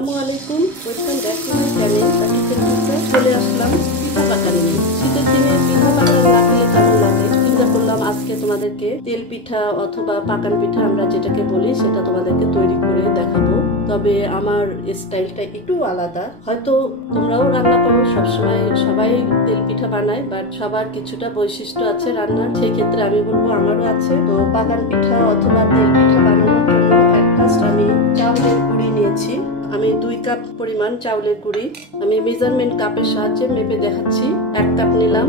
আসসালামু আলাইকুম। Welcome back to my channel Pakistan পিঠা। চলে আসলাম পিঠা পাকা নিয়ে। শীতের দিনে পিঠা পাকা না খেলে কেমন লাগে চিন্তা করলাম আজকে তোমাদেরকে তেল পিঠা অথবা পাকান পিঠা আমরা যেটাকে বলি সেটা তোমাদেরকে তৈরি করে দেখাবো। তবে আমার স্টাইলটা একটু আলাদা। হয়তো তোমরাও রান্না করো, সবসময় সবাই তেল পিঠা বানায়, বাট সবার কিছুটা বৈশিষ্ট্য আছে রান্নার। সেই ক্ষেত্রে আমি বলবো আমারও আছে। তো পাকান পিঠা অথবা তেল পিঠা বানানোর জন্য ফার্স্ট আমি চাউলের গুঁড়ি নিয়েছি। আমি 2 কাপ পরিমাণ চাউলের গুঁড়ি আমি মেজারমেন্ট কাপের সাহায্যে মেপে দেখাচ্ছি। 1 কাপ নিলাম।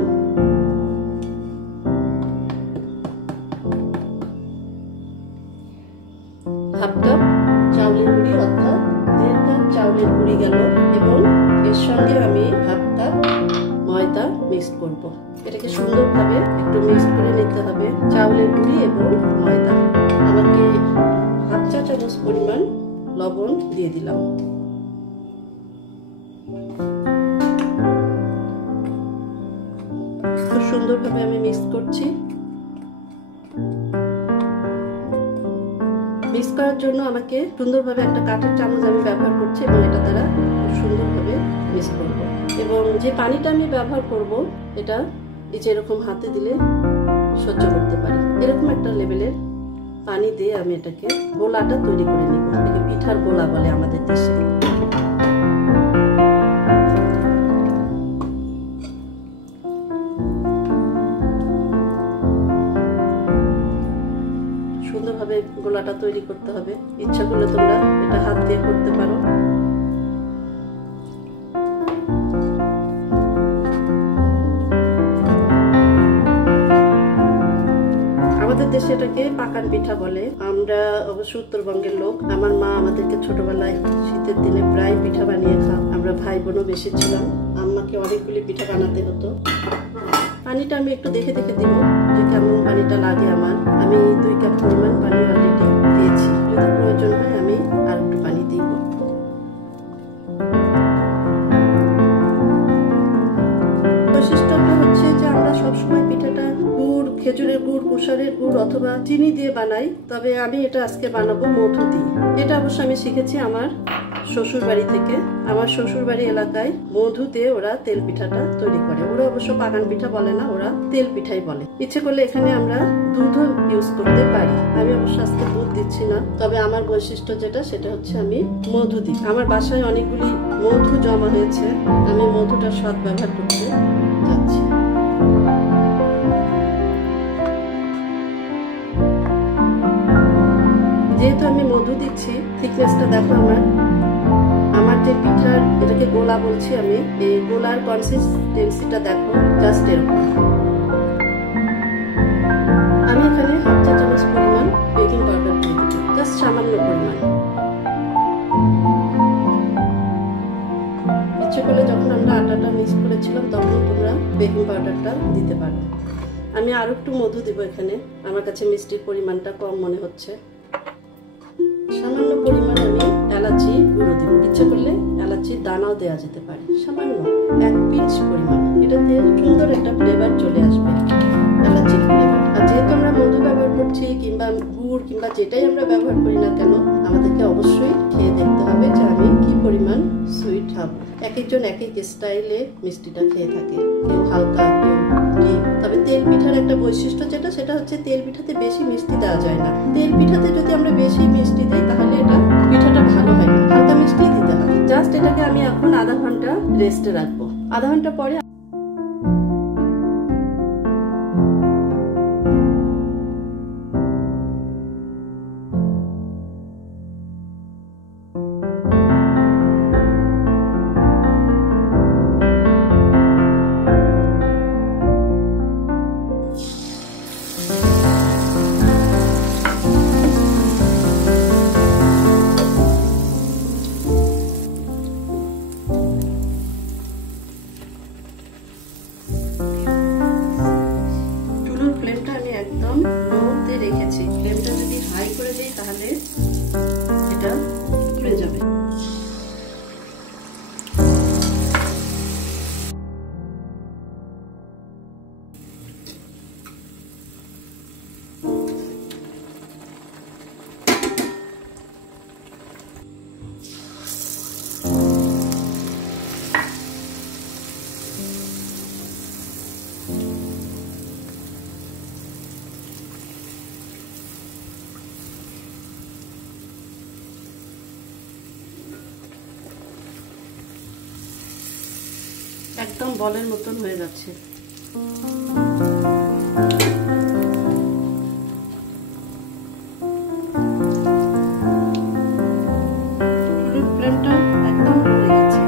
হাফ কাপ চাউলের গুঁড়ি অর্থাৎ 1.5 কাপ চাউলের গুঁড়ি গেল এবং এর সঙ্গে আমি হাফ কাপ ময়দা মিক্স করব। এটাকে সুন্দরভাবে একটু মিক্স করে নিতে হবে, চাউলের গুঁড়ি এবং ময়দা। আমাকে হাফ চা চামচ পরিমাণ লবণ দিয়ে দিলাম। খুব সুন্দরভাবে আমি মিক্স করছি। মিক্স করার জন্য আমাকে সুন্দরভাবে একটা কাঠের চামচ আমি ব্যবহার করছি এবং এটা দ্বারা খুব সুন্দরভাবে মিক্স করব। এবং যে পানিটা আমি ব্যবহার করব এটা এই যে এরকম হাতে দিলে সহ্য করতে পারি, এরকম একটা লেভেলের পানি দিয়ে আমি এটাকে গোলাটা তৈরি করে নিব। এটাকে পিঠার গোলা বলে আমাদের দেশে। সুন্দরভাবে গোলাটা তৈরি করতে হবে। ইচ্ছা করলে তোমরা এটা হাত দিয়ে করতে পারো। আমাদের দেশে এটাকে পাকান পিঠা বলে। আমরা অবশ্য উত্তরবঙ্গের লোক। আমার মা আমাদেরকে ছোটবেলায় শীতের দিনে প্রায় পিঠা বানিয়ে খাও। আমরা ভাই বোনও বেশি ছিলাম, আম্মাকে অনেকগুলি পিঠা বানাতে হতো। পানিটা আমি একটু দেখে দেখে দিব যে কেমন পানিটা লাগে আমার। আমি 2 কাপ পরিমাণ পানি অলরেডি দিয়েছি। যদি প্রয়োজন হয় আমি আর একটু পানি দিব। বৈশিষ্ট্যটা হচ্ছে যে আমরা সবসময় পিঠাটা গুড়, খেজুরের গুড়, কুশারের গুড় অথবা চিনি দিয়ে বানাই। তবে আমি এটা আজকে বানাবো মধু দিয়ে। এটা অবশ্য আমি শিখেছি আমার শ্বশুর বাড়ি থেকে। আমার শ্বশুর বাড়ি এলাকায় মধু দিয়ে ওরা তেল পিঠাটা তৈরি করে। ওরা অবশ্য পাকান পিঠা বলে না, ওরা তেল পিঠাই বলে। ইচ্ছে করলে এখানে আমরা দুধও ইউজ করতে পারি। আমি অবশ্য আজকে দুধ দিচ্ছি না, তবে আমার বৈশিষ্ট্য যেটা সেটা হচ্ছে আমি মধু দিই। আমার বাসায় অনেকগুলি মধু জমা হয়েছে, আমি মধুটা সৎ ব্যবহার করতে যাচ্ছি। যেহেতু আমি মধু দিচ্ছি, থিকনেসটা দেখো আমার যে পিঠার, এটাকে গোলা বলছি আমি, এই গোলার কনসিস্টেন্সিটা দেখো জাস্ট এরকম। আমি এখানে হাফ চা চামচ পরিমাণ বেকিং পাউডার দিয়ে দিচ্ছি, জাস্ট সামান্য পরিমাণ। ইচ্ছে করলে যখন আমরা আটাটা মিক্স করেছিলাম তখন তোমরা বেকিং পাউডারটা দিতে পারো। আমি আরো একটু মধু দিব এখানে, আমার কাছে মিষ্টির পরিমাণটা কম মনে হচ্ছে। সামান্য পরিমাণ আমি এলাচি গুঁড়ো দিব। ইচ্ছে করলে এলাচির দানাও দেওয়া যেতে পারে, সামান্য 1 পিঞ্চ পরিমাণ। এটাতে সুন্দর একটা ফ্লেভার চলে আসবে, এলাচির ফ্লেভার। আর যেহেতু আমরা মধু ব্যবহার করছি কিংবা গুড় কিংবা যেটাই আমরা ব্যবহার করি না কেন, আমাদেরকে অবশ্যই খেয়ে দেখতে হবে যে আমি কি পরিমাণ সুইট খাবো। এক একজন এক এক স্টাইলে মিষ্টিটা খেয়ে থাকে, কেউ হালকা কেউ ডিপ। তবে তেল পিঠার একটা বৈশিষ্ট্য যেটা সেটা হচ্ছে তেল পিঠাতে বেশি মিষ্টি দেওয়া যায় না। তেল পিঠাতে যদি আমরা বেশি মিষ্টি দিই তাহলে এটা পিঠাটা ভালো হয় না, হালকা মিষ্টি দিতে হবে। জাস্ট এটাকে আমি এখন আধা ঘন্টা রেস্টে রাখবো। আধা ঘন্টা পরে একদম বলের মতন হয়ে যাচ্ছে। ফ্লেমটা একদম পড়ে গেছে।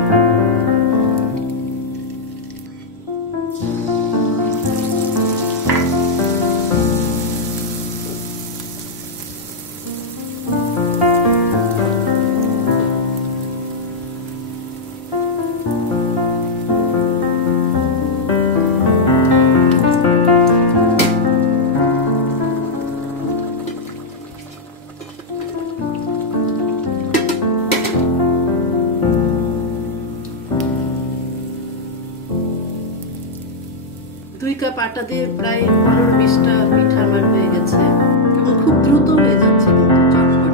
দুই কাপ আটা দিয়ে প্রায় 15-20টা পিঠা আমার হয়ে গেছে এবং খুব দ্রুত হয়ে যাচ্ছে কিন্তু চটপট।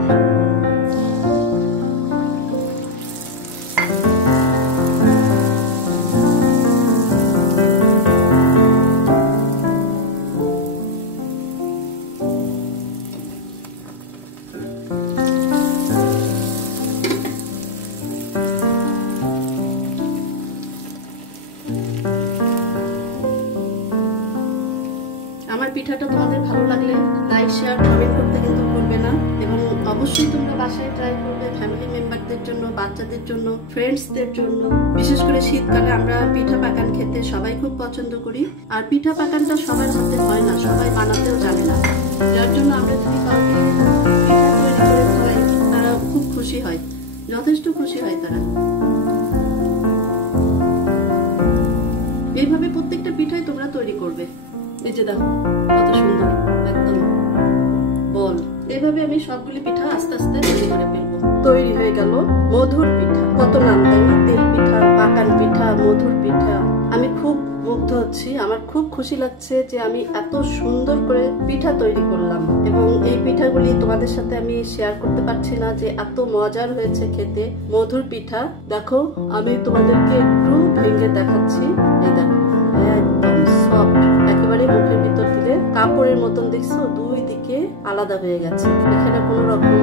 আমার পিঠাটা তোমাদের ভালো লাগলে লাইক শেয়ার কমেন্ট করতে কিন্তু ভুলবে না এবং অবশ্যই তোমরা বাসায় ট্রাই করবে। ফ্যামিলি মেম্বারদের জন্য, বাচ্চাদের জন্য, ফ্রেন্ডসদের জন্য। বিশেষ করে শীতকালে আমরা পিঠা পাকান খেতে সবাই খুব পছন্দ করি। আর পিঠা পাকানটা সবার হাতে হয় না, সবাই বানাতেও জানে না, যার জন্য আমরা যদি কাউকে পিঠা তৈরি করে খাওয়াই তারা খুব খুশি হয়, যথেষ্ট খুশি হয় তারা। এইভাবে প্রত্যেকটা পিঠাই তোমরা তৈরি করবে। এই যে দেখো কত সুন্দর একদম বল। এইভাবে আমি সবগুলি পিঠা আস্তে আস্তে তৈরি করে ফেলবো। তৈরি হয়ে গেল মধুর পিঠা। কত নাম তাই না? তেল পিঠা, পাকান পিঠা, মধুর পিঠা। আমি খুব মুগ্ধ হচ্ছি, আমার খুব খুশি লাগছে যে আমি এত সুন্দর করে পিঠা তৈরি করলাম এবং এই পিঠাগুলি তোমাদের সাথে আমি শেয়ার করতে পারছি না যে এত মজার হয়েছে খেতে। মধুর পিঠা দেখো, আমি তোমাদেরকে একটু ভেঙে দেখাচ্ছি। এই দেখো একদম সফট, একেবারে মুখের ভিতর দিলে কাপড়ের মতন, দেখছো দুই দিকে আলাদা হয়ে গেছে, এখানে কোনো রকম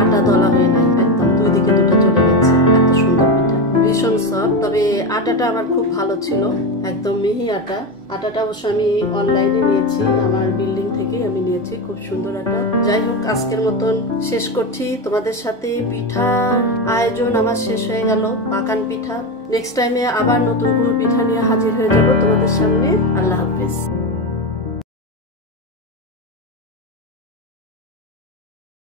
আটা দলা হয়ে নাই, একদম দুই দিকে দুটো চলে গেছে। এত সুন্দর পিঠা, ভীষণ সফট। তবে আটাটা আমার খুব ভালো ছিল, একদম মিহি আটা। আটাটা অবশ্য আমি অনলাইনে নিয়েছি, আমার বিল্ডিং থেকে আমি নিয়েছি, খুব সুন্দর আটা। যাই হোক, আজকের মতন শেষ করছি। তোমাদের সাথে পিঠা আয়োজন আমার শেষ হয়ে গেল, পাকান পিঠা। নেক্সট টাইমে আবার নতুন কোনো পিঠা নিয়ে হাজির হয়ে যাব তোমাদের সামনে। আল্লাহ হাফেজ।